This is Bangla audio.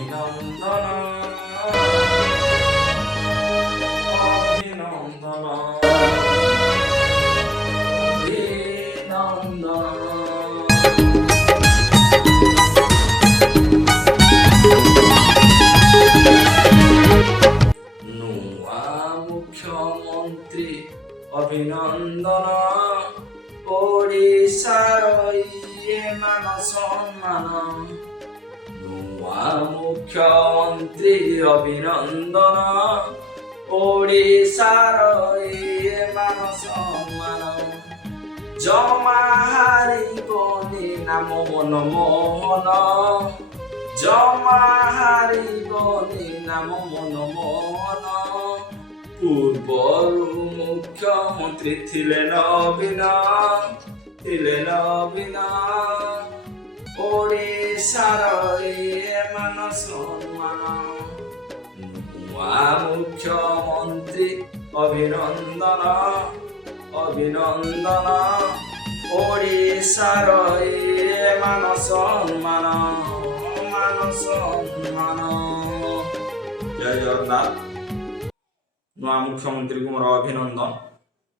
অভিনন্দন অভিনন্দন নূয়া মুখ্যমন্ত্রী অভিনন্দন ওড়িশার ইয়ে মান সম্মান নূয়া মুখ্যমন্ত্রী অভিনন্দন ওড়িশার ইয়ে মান সম্মান জমা হারিবনি নাম মনমোহন জমা হারিবনি নাম মনমোহন ପୂର୍ବରୁ ମୁଖ୍ୟମନ୍ତ୍ରୀ ଥିଲେ ନବୀନ ଓଡ଼ିଶାର ମାନ ସମ୍ମାନ ନୂଆ ମୁଖ୍ୟମନ୍ତ୍ରୀ ଅଭିନନ୍ଦନ ଓଡ଼ିଶାର ମାନ ସମ୍ମାନ ଜୟ ଜଗନ୍ନାଥ। ନୂଆ ମୁଖ୍ୟମନ୍ତ୍ରୀକୁ ମୋର ଅଭିନନ୍ଦନ।